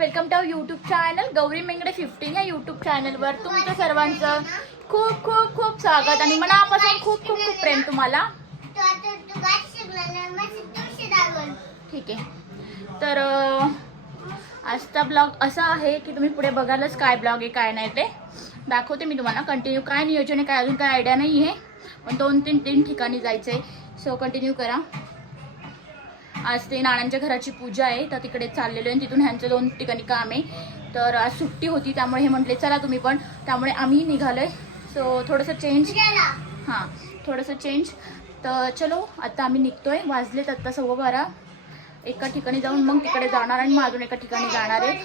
Welcome to YouTube channel Gauri Mengade fifteen या YouTube चॅनलवर तुमचं सर्वांचं खूप खूप खूप स्वागत आणि मनापासून खूप खूप खूप प्रेम तुम्हाला. ठीक आहे. तर आजचा ब्लॉग असा आहे की तुम्ही पुढे बघालच काय ब्लॉग आहे काय नाही ते. दाखवते मी तुम्हाला. कंटिन्यू काय नियोजन आहे काय अजून काय आयडिया नाही आहे पण दोन तीन तीन ठिकाणी जायचं आहे सो कंटिन्यू करा. आज ते नानांच्या घराची पूजा आहे तर तिकडे चाललेलो आहे आणि तिथून ह्यांचं दोन ठिकाणी काम आहे. तर आज सुट्टी होती त्यामुळे हे म्हटले चला तुम्ही पण. त्यामुळे आम्ही निघालोय. सो थोडंसं चेंज हां थोडंसं चेंज तर चलो आता आम्ही निघतोय. वाजलेत आत्ता सव्वा बारा एका ठिकाणी जाऊन मग तिकडे जाणार आणि मग अजून एका ठिकाणी जाणार आहे.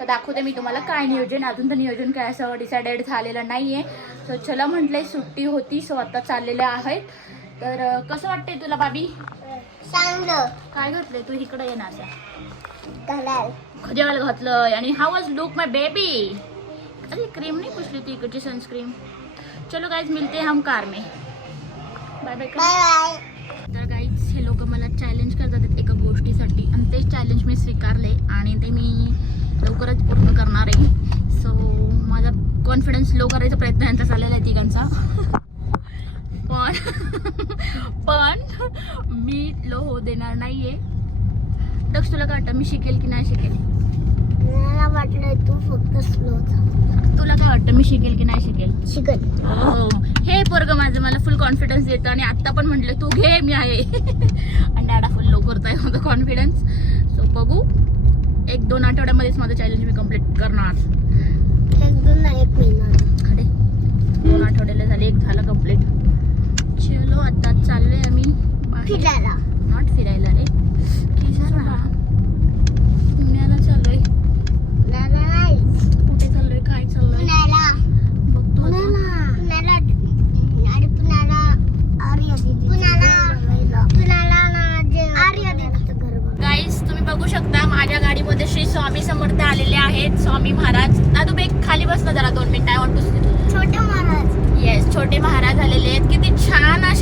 तर दाखवते मी तुम्हाला काय नियोजन अजून तर नियोजन काय असं डिसाइडेड झालेलं नाही आहे सो चला म्हटलंय सुट्टी होती सो आता चाललेल्या आहेत. तर कसं वाटतंय तुला बाबी चांगलं. काय घातलंय तू इकडे ये ना असं? खजेवाला घातलंय आणि how was look my baby अरे क्रीम नाही पुसली ती इकडची सनस्क्रीन चलो गाईज मिलते हम कार में. बाय बाय तर गाईज हे लोक मला चॅलेंज करतात एका गोष्टीसाठी आणि तेच चॅलेंज मी स्वीकारले आणि ते मी लवकरच पूर्ण करणार आहे. सो माझा कॉन्फिडन्स लो करायचा प्रयत्न यांचा चाललेला आहे तिघांचा. पण पण मी लो होऊ देणार नाहीये. दक्ष तुला काय वाटतं? मी शिकेल की नाही शिकेल? मला वाटलं तू फक्त स्लो तुला काय वाटतं? मी शिकेल की नाही शिकेल? शिकत हो. हे पोरग माझं मला फुल कॉन्फिडन्स देतं आणि आता पण म्हटलं तू घे मी आहे. आणि डॅडा फुल लो करतोय माझं कॉन्फिडन्स सो बघू. एक दोन आठवड्यामध्येच माझं चॅलेंज मी कंप्लीट करणार. एक दोन एक महिना. दोन आठवड्याला झाले एक झालं कंप्लीट चलो आता चाललोय आम्ही. फिरायला. नॉट फिरायला रे. पुण्याला चाललोय. कुठे चाललोय? काय चाललोय? बघतो तुम्ही बघू शकता माझ्या गाडीमध्ये श्री स्वामी समर्थ आलेले आहेत. स्वामी महाराज. दादू बेग खाली बस ना जरा दोन मिनिट. आय वॉन्ट टू छोटे महाराज. येस छोटे महाराज आलेले आहेत. किती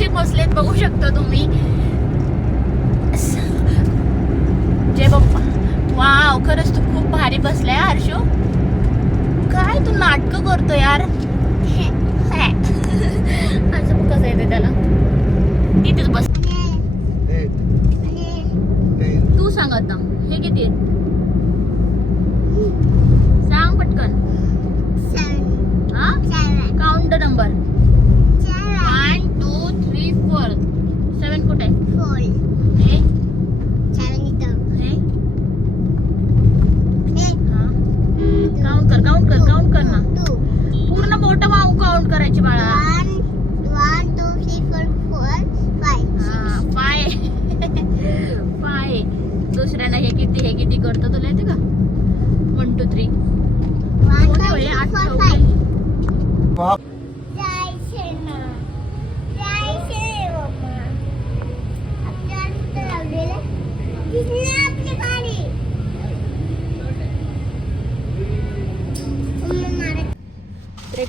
असे बसलेत बघू शकता तुम्ही. जय बाप्पा. वाव खरंच तू खूप भारी बसलाय हर्षू. काय तू नाटक करतो यार? असं कसं येते त्याला? तिथेच बस. तू सांग आता हे किती सांग पटकन. हा? Count number one two three four seven कुठे आहे? हे हे हा काउंट कर काउंट कर काउंट कर ना पूर्ण बोट माऊ काउंट करायची बाळा. हा पाय. पाय. दुसऱ्याला हे किती हे किती करतो तुला येते का? वन टू थ्री आठ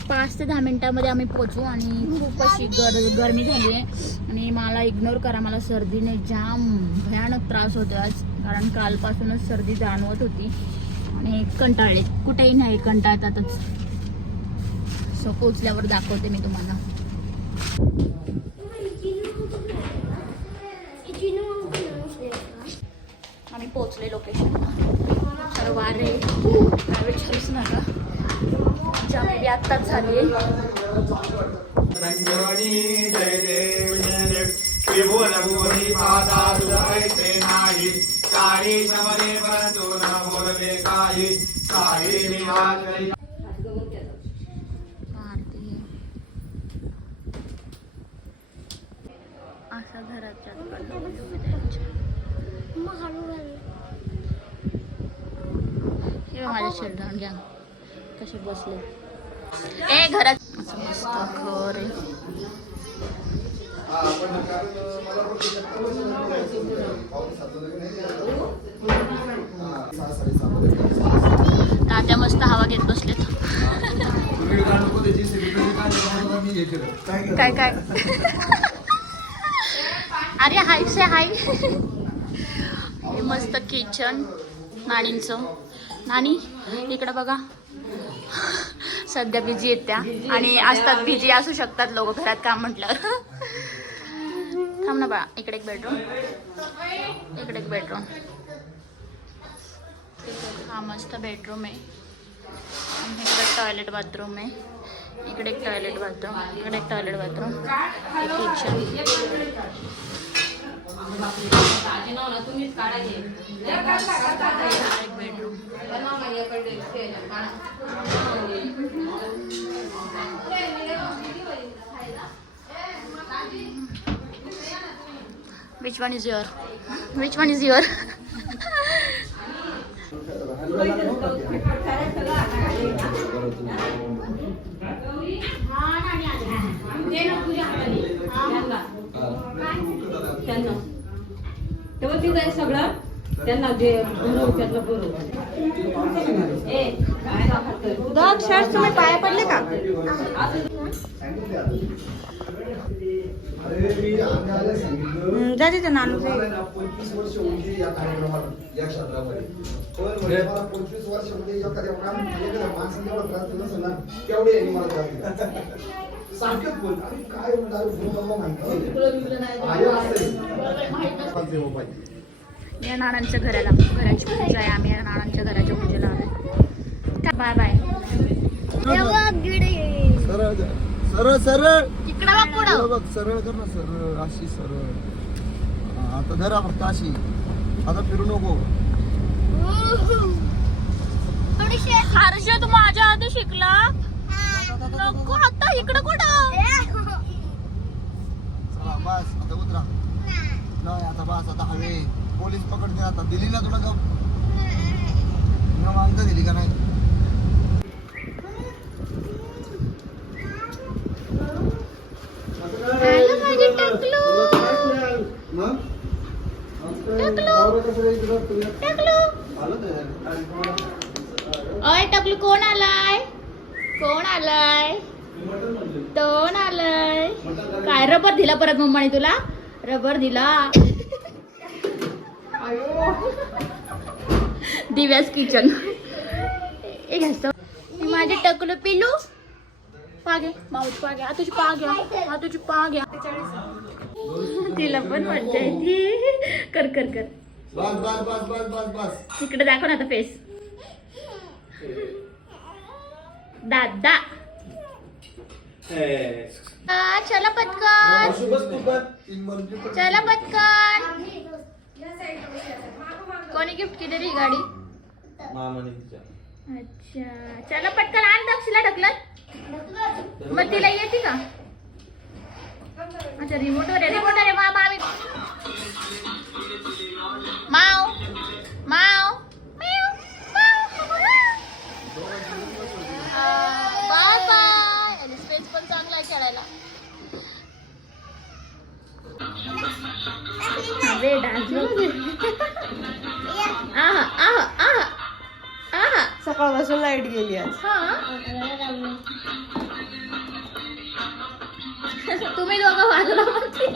पाच ते दहा मिनिटामध्ये आम्ही पोचू आणि खूप अशी गर गरमी झाली आहे. आणि मला इग्नोर करा मला सर्दीने जाम भयानक त्रास होतो आज. कारण कालपासूनच सर्दी जाणवत होती. आणि कंटाळले. कुठेही नाही कंटाळतातच. सो पोचल्यावर दाखवते मी तुम्हाला. आम्ही पोचले लोकेशनला तर वारे. काय विचारूच नका. आमची आत्ताच झाली. संजीवनी जय देव जय देव. त्रिभुवन भुवनी पाता सुधैत्रे नाही. काही शमने परंतु न बोलले काही काही निवांतरी असा घराच्या हे माझ्या घ्या कसे बसले? ए घरात मस्त घर तात्या मस्त हवा घेत बसलेत. काय काय अरे हाय से हाय. हे मस्त किचन नाणींचं नानी इकडं बघा. सध्या बिझी आहेत त्या. आणि असतात बिझी असू शकतात लोक घरात काम म्हटल्यावर. थांब ना बाळा इकडे एक बेडरूम इकडे एक बेडरूम हा मस्त बेडरूम आहे. आणि इकडे टॉयलेट बाथरूम आहे. इकडे एक टॉयलेट बाथरूम इकडे एक toilet bathroom bedroom Which one is your? Which one is your? तिथं आहे सगळं त्यांना जे बरोबर त्यातलं बरोबर ए अक्षर तुम्ही पाया पडले का? अरे मी आम्ही आलं सांगितलं जा तिथे नानू पंचवीस वर्ष होती या कार्यक्रमात या क्षेत्रामध्ये. पण म्हणजे मला पंचवीस वर्षामध्ये एखाद्या मान- एखाद्या माणसाने एवढा त्रास दिला ना तेवढे मला त्रास दिला. बोल अरे काय बाबा माहिती या नानांच्या घराला घराची पूजा आहे. आम्ही या नानांच्या घराच्या पूजेला आलोय. Bye bye. सरळ सरळ सरळ इकडं बघ सरळ कर ना सरळ. अशी सरळ. आता धरा फक्त अशी. आता फिरू नको. हर्ष तू माझ्या आधी शिकला? नको आता इकडं कुठं? चला बस आता उतरा. नाही. आता बस आता हवे. पोलीस पकडते आता. दिली ना तुला गप न मागता दिली का नाही आलं माझे टकलू टकलू अय टकलू कोण आलाय कोण आलाय कोण आलाय काय? रबर दिला परत मम्माने तुला? रबर दिला. दिव्यास किचन. ए घ्यायचं. माझे टकलू पिलू पागे. माऊच पागे. आ तुझी पाग. आ तुझी पाग. तिला पण मज्जा येते. कर कर कर. बस बस बस बस बस बस. इकडे दाखव ना आता फेस दादा. आ, चला पटकन. चला पटकन. कोणी गिफ्ट केलेली ही गाडी? अच्छा. चला पटकन आण दक्षिला ढकलत. मग तिला येते का? अच्छा रिमोट वर रिमोट आहे. मामा. आम्ही माव. माव. म्याव, माव. Bye bye. आणि स्पेस पण चांगला आहे खेळायला अबे डान्स आहा आहा आहा आहा. सकाळपासून लाइट गेली आज. हा. तुम्ही दोघं वाजला म्हणते.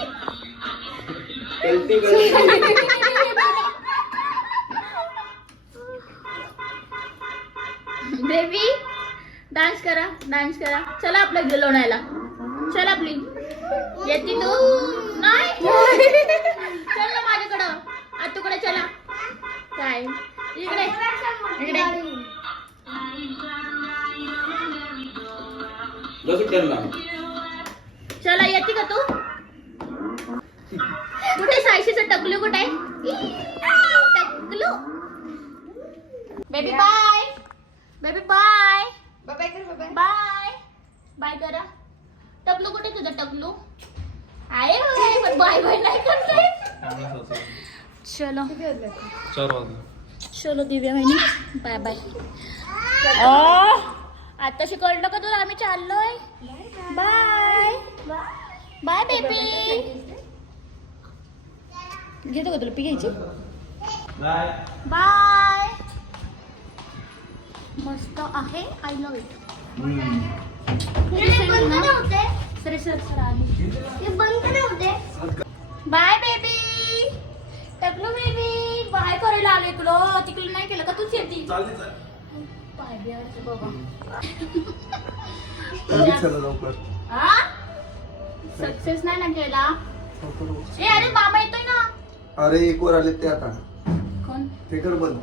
बेबी डान्स करा डान्स करा. चला आपलं लोणायला चल आपली येते तू? नाही. चल ना माझ्याकडं. आतूकडे चला. काय? इकडे. इकडे. चला येते का तू? कुठे सायशीचं टकलू कुठे? टकलू. Baby bye baby bye bye bye करा टकलू कुठे तुझं टकलू आहे बाय, पण बाय बाय नाही करते. चलो. चलो. दिव्या बहिणी. बाय बाय आताशी कळलं का तुला आम्ही चाललोय. बाय बाय बेबी घेतो का तुला? पी घ्यायची? बाय मस्त आहे. I love it bye baby Taklu baby bye करायला आलो इकडं. तिकडं नाही केलं का? तूच येते. बिहारचं हा सक्सेस नाही ना केला. ए अरे मामा येतोय ना. अरे एक वर आले ते आता. कोण? थिएटर बंद.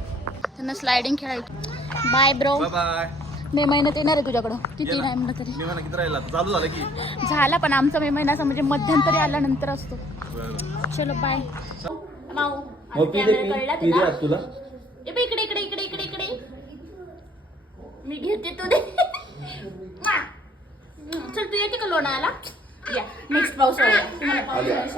त्यांना स्लायडिंग खेळायचं बाय ब्रो बाय मे महिन्यात येणार आहे तुझ्याकडं. किती नाही म्हणलं तरी. मी म्हणा किती राहिला? चालू झालं की. झाला पण आमचा मे महिना असा म्हणजे मध्यंतरी आल्यानंतर असतो. चलो बाय माऊ आता camera कळला तुला? ए इकडे इकडे इकडे इकडे इकडे. मी घेते तू दे मा. चल तू येते का लोणाला या नेक्स्ट पाऊस तुम्हाला पाऊस